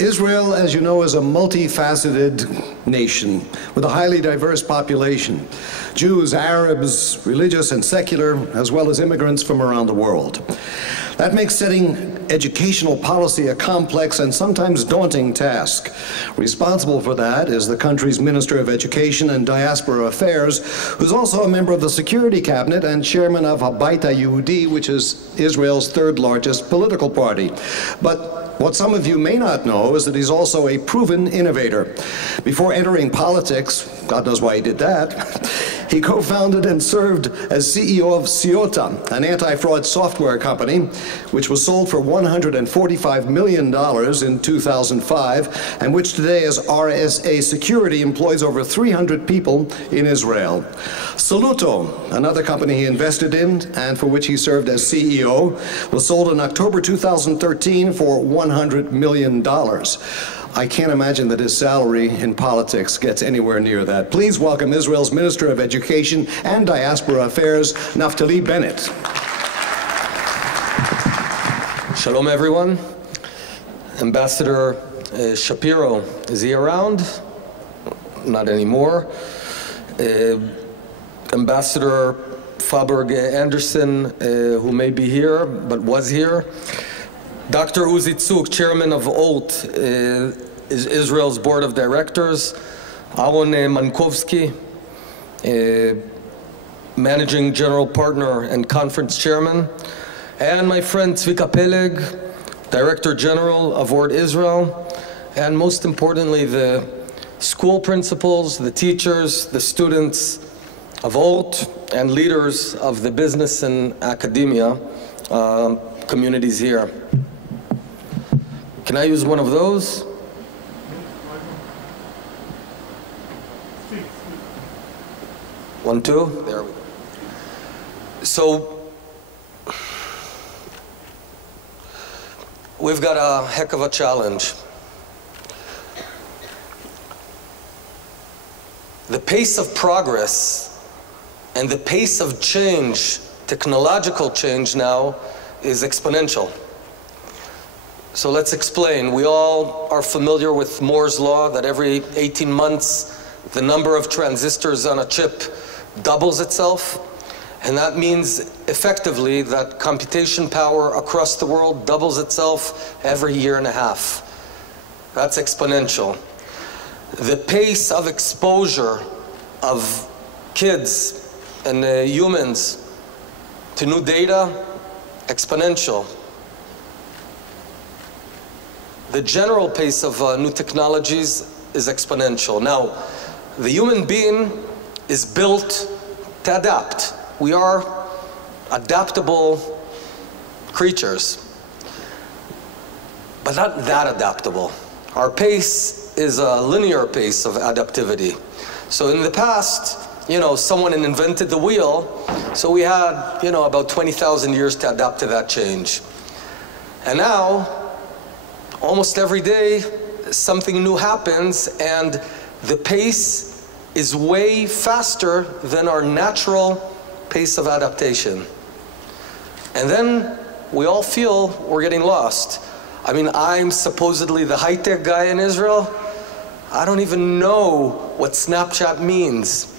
Israel, as you know, is a multifaceted nation with a highly diverse population. Jews, Arabs, religious and secular, as well as immigrants from around the world. That makes setting educational policy a complex and sometimes daunting task. Responsible for that is the country's Minister of Education and Diaspora Affairs, who's also a member of the Security Cabinet and chairman of Habayit HaYehudi, which is Israel's third largest political party. But what some of you may not know is that he's also a proven innovator. Before entering politics, God knows why he did that, he co-founded and served as CEO of Ciota, an anti-fraud software company, which was sold for $145 million in 2005, and which today, as RSA Security, employs over 300 people in Israel. Saluto, another company he invested in and for which he served as CEO, was sold in October 2013 for $100 million. I can't imagine that his salary in politics gets anywhere near that. Please welcome Israel's Minister of Education and Diaspora Affairs, Naftali Bennett. Shalom, everyone. Ambassador Shapiro, is he around? Not anymore. Ambassador Faberg-Anderson, who may be here, but was here. Dr. Uzi Tzuk, chairman of OLT, is Israel's board of directors. Aaron Mankovsky, managing general partner and conference chairman. And my friend Tzvika Peleg, director general of ORT Israel. And most importantly, the school principals, the teachers, the students of ORT, and leaders of the business and academia communities here. Can I use one of those? One, two? There we go. So, we've got a heck of a challenge. The pace of progress and the pace of change, technological change now, is exponential. So let's explain. We all are familiar with Moore's law, that every 18 months the number of transistors on a chip doubles itself. And that means effectively that computation power across the world doubles itself every year and a half. That's exponential. The pace of exposure of kids and humans to new data, exponential. The general pace of new technologies is exponential. Now, the human being is built to adapt. We are adaptable creatures, but not that adaptable. Our pace is a linear pace of adaptivity. So in the past, someone invented the wheel, so we had, about 20,000 years to adapt to that change. And now, almost every day, something new happens, and the pace is way faster than our natural pace of adaptation. And then we all feel we're getting lost. I mean, I'm supposedly the high-tech guy in Israel. I don't even know what Snapchat means.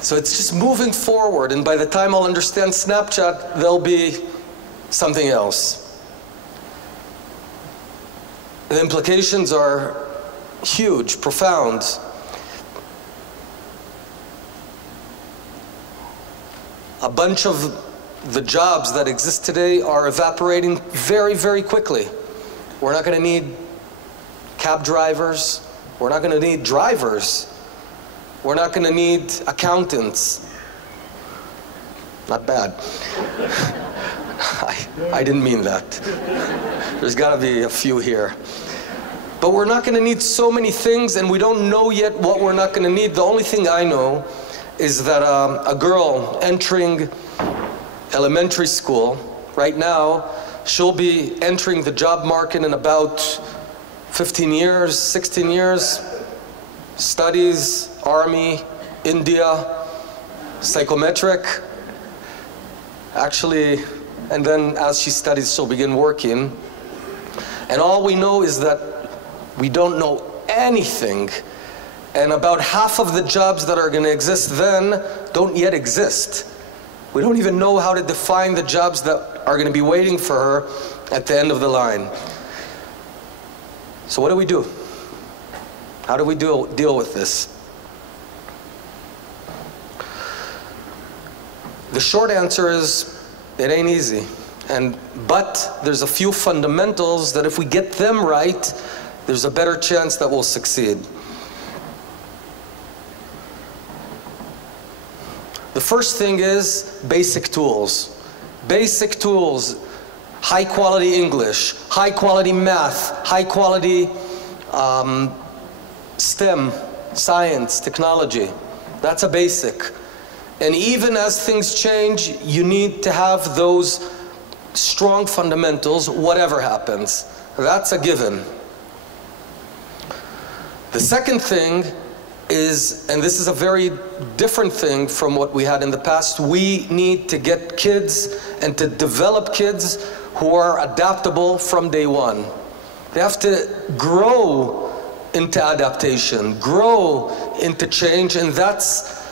So it's just moving forward, and by the time I'll understand Snapchat, there'll be something else. The implications are huge, profound. A bunch of the jobs that exist today are evaporating very, very quickly. We're not going to need cab drivers. We're not going to need drivers. We're not going to need accountants. Not bad. I didn't mean that. There's got to be a few here. But we're not going to need so many things, and we don't know yet what we're not going to need. The only thing I know is that a girl entering elementary school right now, she'll be entering the job market in about 15 years, 16 years. studies, army, India, psychometric. Actually, and then as she studies, she'll begin working. And all we know is that we don't know anything. And about half of the jobs that are going to exist then don't yet exist. We don't even know how to define the jobs that are going to be waiting for her at the end of the line. So what do we do? How do we deal with this? The short answer is, it ain't easy. But there's a few fundamentals that if we get them right, there's a better chance that we'll succeed. The first thing is basic tools. Basic tools, high quality English, high quality math, high quality STEM, science, technology. That's a basic. And even as things change, you need to have those strong fundamentals, whatever happens. That's a given. The second thing is, and this is a very different thing from what we had in the past, we need to get kids and to develop kids who are adaptable from day one. They have to grow into adaptation, grow into change, and that's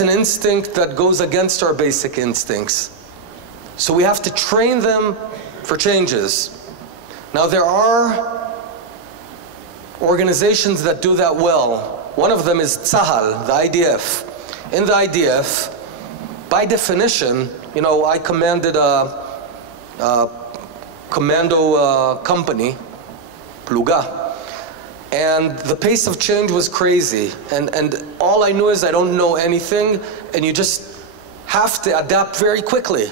an instinct that goes against our basic instincts. So we have to train them for changes. Now there are organizations that do that well. One of them is Tzahal, the IDF. In the IDF, by definition, you know, I commanded a commando company, Pluga, and the pace of change was crazy. And all I knew is I don't know anything, and you just have to adapt very quickly.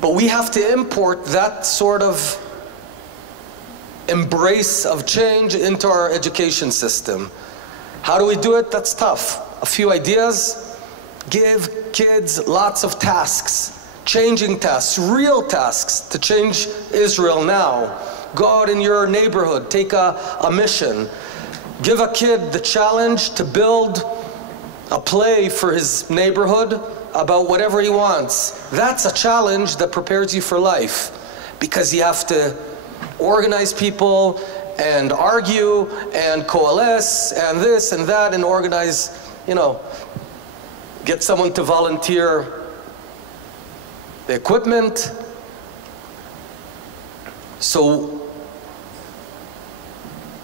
But we have to import that sort of embrace of change into our education system. How do we do it? That's tough. A few ideas. Give kids lots of tasks, changing tasks, real tasks to change Israel now. Go out in your neighborhood, take a mission. Give a kid the challenge to build a play for his neighborhood about whatever he wants. That's a challenge that prepares you for life, because you have to organize people and argue and coalesce and this and that and organize, you know, get someone to volunteer the equipment. So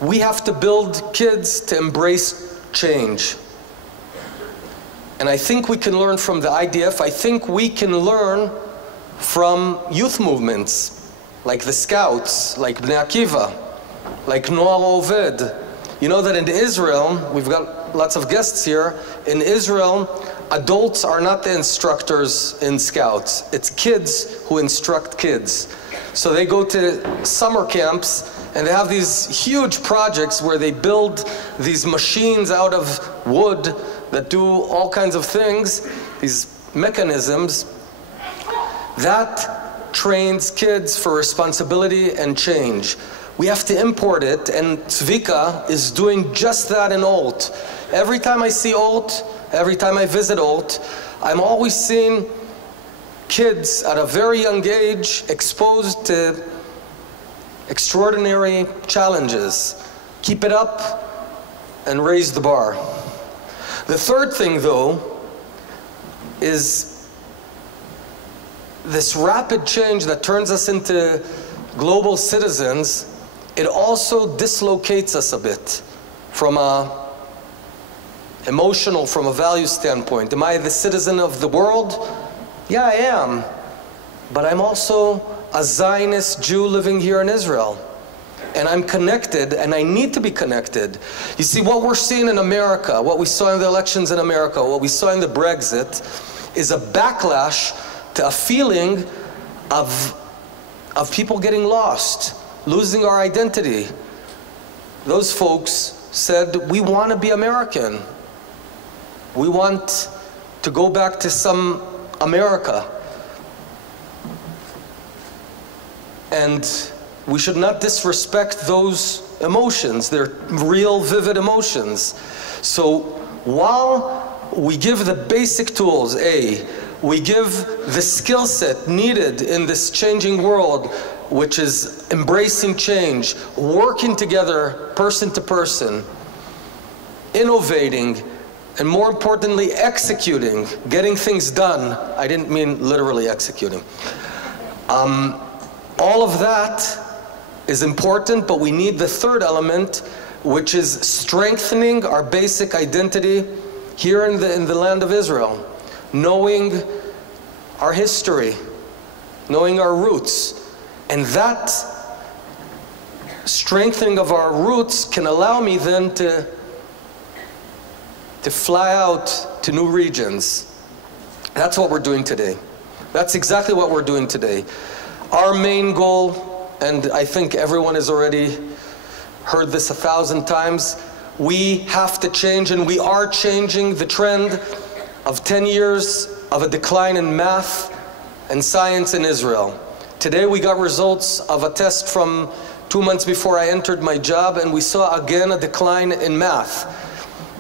we have to build kids to embrace change. And I think we can learn from the IDF. I think we can learn from youth movements, like the Scouts, like Bnei Akiva, like Noar Oved. You know that in Israel, we've got lots of guests here, in Israel, adults are not the instructors in Scouts. It's kids who instruct kids. So they go to summer camps and they have these huge projects where they build these machines out of wood that do all kinds of things, these mechanisms. That trains kids for responsibility and change. We have to import it, and Tzvika is doing just that in Olt. Every time I see Olt, every time I visit Olt, I'm always seeing kids at a very young age exposed to extraordinary challenges. Keep it up and raise the bar. The third thing, though, is this rapid change that turns us into global citizens. It also dislocates us a bit from a emotional, from a value standpoint. Am I the citizen of the world? Yeah, I am. But I'm also a Zionist Jew living here in Israel. And I'm connected, and I need to be connected. You see, what we're seeing in America, what we saw in the elections in America, what we saw in the Brexit, is a backlash to a feeling of people getting lost, losing our identity. Those folks said, we want to be American. We want to go back to some America. And we should not disrespect those emotions. They're real, vivid emotions. So while we give the basic tools, we give the skill set needed in this changing world, which is embracing change, working together person to person, innovating, and more importantly, executing, getting things done. I didn't mean literally executing. All of that is important, but we need the third element, which is strengthening our basic identity here in the land of Israel, knowing our history, knowing our roots. And that strengthening of our roots can allow me then to fly out to new regions. That's what we're doing today. That's exactly what we're doing today. Our main goal, and I think everyone has already heard this 1,000 times, we have to change, and we are changing the trend of 10 years of a decline in math and science in Israel. Today we got results of a test from 2 months before I entered my job, and we saw again a decline in math.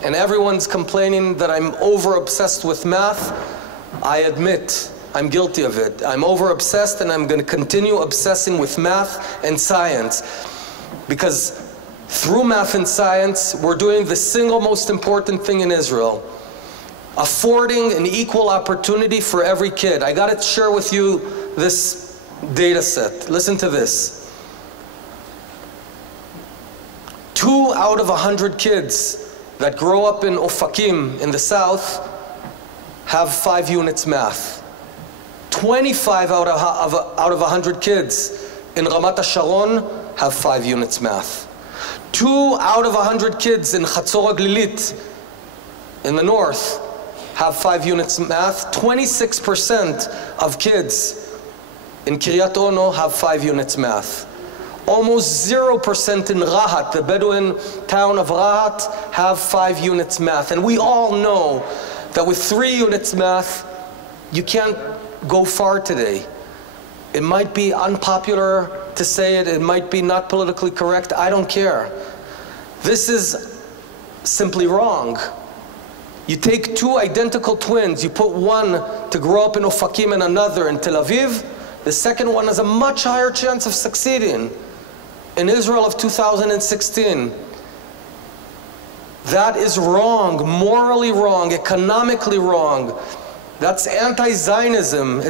And everyone's complaining that I'm over-obsessed with math. I admit I'm guilty of it. I'm over-obsessed, and I'm going to continue obsessing with math and science. Because through math and science, we're doing the single most important thing in Israel, affording an equal opportunity for every kid. I got to share with you this data set. Listen to this. 2 out of 100 kids that grow up in Ofakim in the south have 5 units math. 25 out of 100 kids in Ramat HaSharon have 5 units math. 2 out of 100 kids in Chatzor HaGlilit in the north have 5 units math. 26% of kids in Kiryat Ono have 5 units math. Almost 0% in Rahat, the Bedouin town of Rahat, have 5 units math. And we all know that with 3 units math, you can't go far today. It might be unpopular to say it, it might be not politically correct, I don't care. This is simply wrong. You take 2 identical twins, you put one to grow up in Ofakim and another in Tel Aviv, the second one has a much higher chance of succeeding. In Israel of 2016, that is wrong, morally wrong, economically wrong. That's anti-Zionism.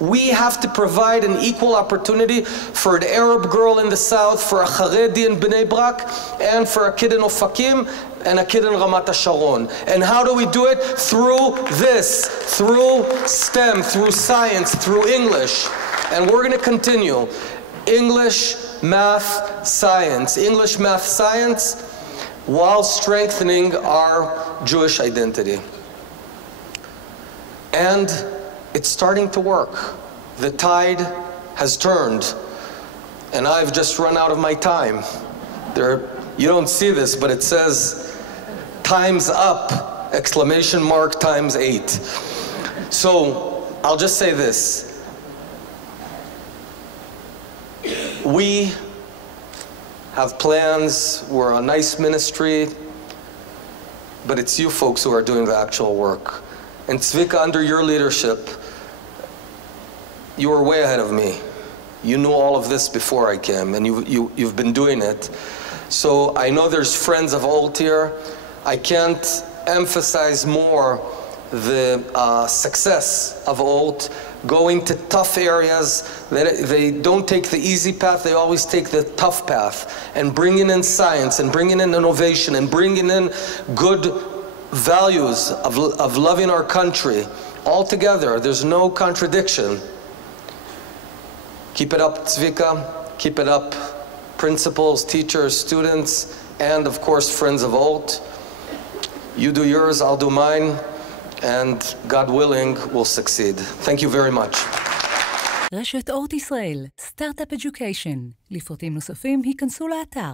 We have to provide an equal opportunity for an Arab girl in the south, for a Haredi in Bnei Brak, and for a kid in Ofakim, and a kid in Ramat HaSharon. And how do we do it? Through this, through STEM, through science, through English. And we're going to continue. English, math, science. English, math, science, while strengthening our Jewish identity. And it's starting to work. The tide has turned. And I've just run out of my time. You don't see this, but it says, time's up, exclamation mark, times 8. So I'll just say this. We have plans, we're a nice ministry, but it's you folks who are doing the actual work. And Tzvika, under your leadership, you were way ahead of me. You knew all of this before I came, and you've been doing it. So I know there's friends of old here. I can't emphasize more the success of old, going to tough areas. They don't take the easy path, they always take the tough path, and bringing in science, and bringing in innovation, and bringing in good values of loving our country. All together, there's no contradiction. Keep it up, Tzvika. Keep it up, principals, teachers, students, and of course, friends of old. You do yours, I'll do mine. And God willing, we'll succeed. Thank you very much. רשת אורט ישראל, סטארט-אפ אדיוקיישן. לפרטים נוספים היכנסו לאתר.